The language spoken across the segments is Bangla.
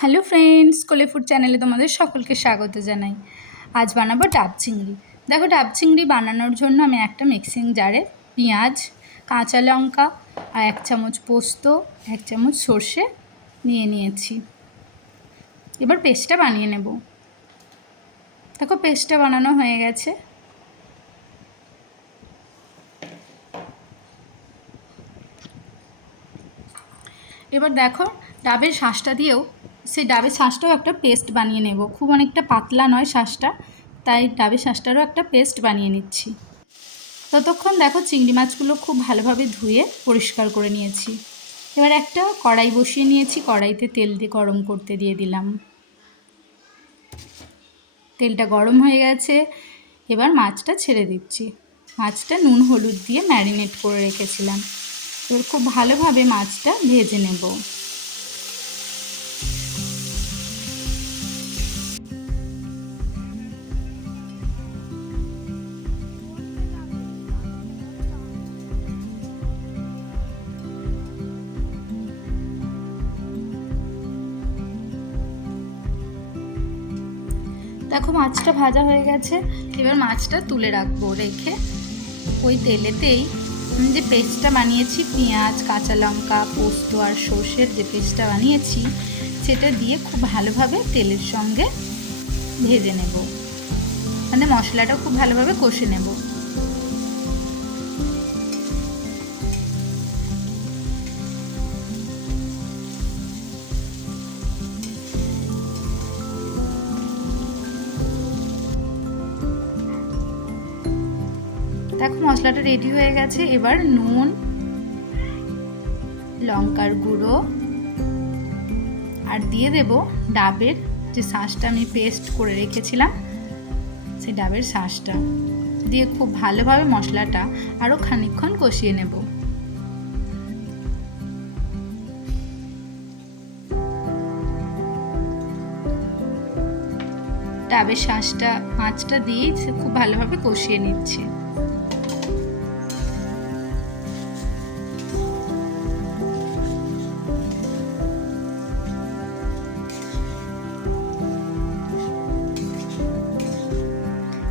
হ্যালো ফ্রেন্ডস, কোলে ফুড চ্যানেলে তোমাদের সকলকে স্বাগত জানাই। আজ বানাবো ডাব চিংড়ি। দেখো, ডাব চিংড়ি বানানোর জন্য আমি একটা মিক্সিং জারে পেঁয়াজ, কাঁচা লঙ্কা আর 1 চামচ পোস্ত, 1 চামচ সর্ষে নিয়েছি। এবার পেস্টটা বানিয়ে নেব। দেখো, পেস্টটা বানানো হয়ে গেছে। এবার দেখো, ডাবের শাঁসটা দিয়েও সেই ডাবের শাঁসটাও একটা পেস্ট বানিয়ে নেব। খুব অনেকটা পাতলা নয় শাঁসটা, তাই ডাবের শাঁসটারও একটা পেস্ট বানিয়ে নিচ্ছি। ততক্ষণ দেখো, চিংড়ি মাছগুলো খুব ভালোভাবে ধুয়ে পরিষ্কার করে নিয়েছি। এবার একটা কড়াই বসিয়ে নিয়েছি, কড়াইতে তেল দিয়ে গরম করতে দিয়ে দিলাম। তেলটা গরম হয়ে গেছে, এবার মাছটা ছেড়ে দিচ্ছি। মাছটা নুন হলুদ দিয়ে ম্যারিনেট করে রেখেছিলাম। এবার খুব ভালোভাবে মাছটা ভেজে নেব। দেখো, মাছটা ভাজা হয়ে গেছে। এবার মাছটা তুলে রাখবো। রেখে ওই তেলেতেই যে পেস্টটা বানিয়েছি, পেঁয়াজ, কাঁচা লঙ্কা, পোস্ত আর সর্ষের যে পেস্টটা বানিয়েছি, সেটা দিয়ে খুব ভালোভাবে তেলের সঙ্গে ভেজে নেব। মানে মশলাটা খুব ভালোভাবে কষে নেব। দেখো, মশলাটা রেডি হয়ে গেছে। এবার নুন, লঙ্কার গুঁড়ো আর দিয়ে দেব ডাবের যে শাঁসটা আমি পেস্ট করে রেখেছিলাম, সেই ডাবের শাঁসটা দিয়ে খুব ভালোভাবে মশলাটা আরও খানিকক্ষণ কষিয়ে নেব। ডাবের শাঁসটা মাছটা দিয়ে খুব ভালোভাবে কষিয়ে নিচ্ছি।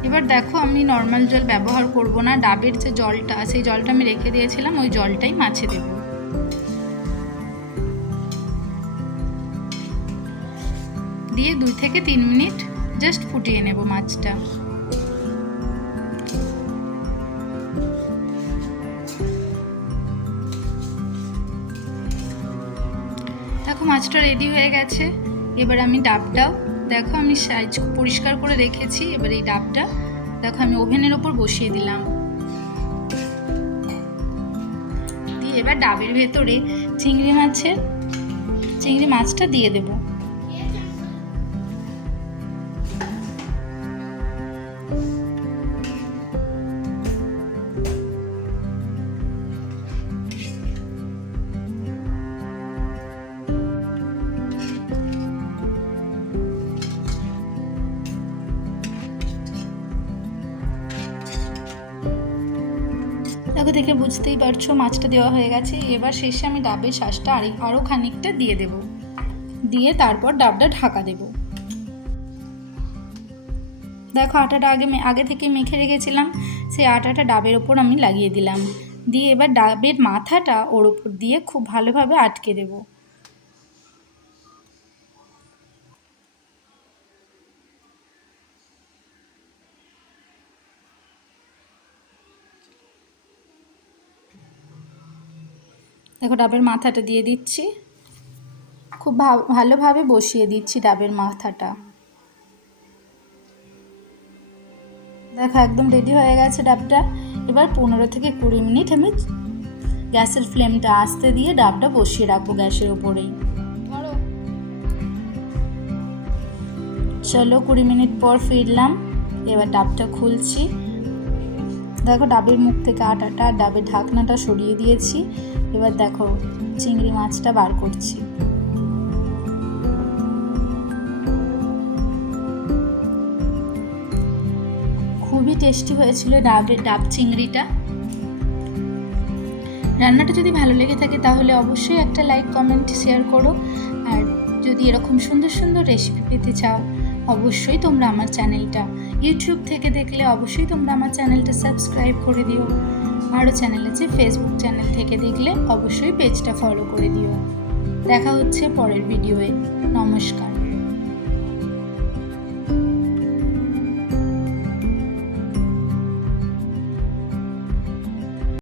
এবার দেখো, আমি নর্মাল জল ব্যবহার করব না। ডাবের যে জলটা, সেই জলটা আমি রেখে দিয়েছিলাম, ওই জলটাই মাছে দেব। দিয়ে 2 থেকে 3 মিনিট জাস্ট ফুটিয়ে নেব মাছটা। দেখো, মাছটা রেডি হয়ে গেছে। এবার আমি ডাবটাও দেখো, আমি সাইজ পরিষ্কার করে রেখেছি। এবার এই ডাবটা দেখো আমি ওভেনের ওপর বসিয়ে দিলাম। দিয়ে এবার ডাবের ভেতরে চিংড়ি মাছটা দিয়ে দেব। দেখো, দেখে বুঝতেই পারছো মাছটা দেওয়া হয়ে গেছে। এবার শেষে আমি ডাবের শাঁসটা আরও খানিকটা দিয়ে দেব। দিয়ে তারপর ডাবটা ঢাকা দেব। দেখো, আটাটা আগে থেকে মেখে রেখেছিলাম, সেই আটাটা ডাবের ওপর আমি লাগিয়ে দিলাম। দিয়ে এবার ডাবের মাথাটা ওর ওপর দিয়ে খুব ভালোভাবে আটকে দেব। দেখো, ডাবের মাথাটা দিয়ে দিচ্ছি। খুব ভালোভাবে বসিয়ে দিচ্ছি ডাবের মাথাটা। দেখো, একদম রেডি হয়ে গেছে ডাবটা। এবার 15 থেকে 20 মিনিট আমি গ্যাসের ফ্লেমটা আস্তে দিয়ে ডাবটা বসিয়ে রাখবো গ্যাসের উপরেই। চলো, 20 মিনিট পর ফিরলাম। এবার ডাবটা খুলছি। দেখো, ডাবের মুখ থেকে আটাটা, ডাবের ঢাকনাটা সরিয়ে দিয়েছি। এবার দেখো, চিংড়ি মাছটা বার করছি। খুবই টেস্টি হয়েছিল ডাব চিংড়িটা। রান্নাটা যদি ভালো লেগে থাকে তাহলে অবশ্যই একটা লাইক, কমেন্ট, শেয়ার করো। আর যদি এরকম সুন্দর সুন্দর রেসিপি পেতে চাও অবশ্যই তোমরা আমার চ্যানেলটা, ইউটিউব থেকে দেখলে অবশ্যই তোমরা আমার চ্যানেলটা সাবস্ক্রাইব করে দিও। আরও চ্যানেল আছে, ফেসবুক চ্যানেল থেকে দেখলে অবশ্যই পেজটা ফলো করে দিও। দেখা হচ্ছে পরের ভিডিওয়ে। নমস্কার।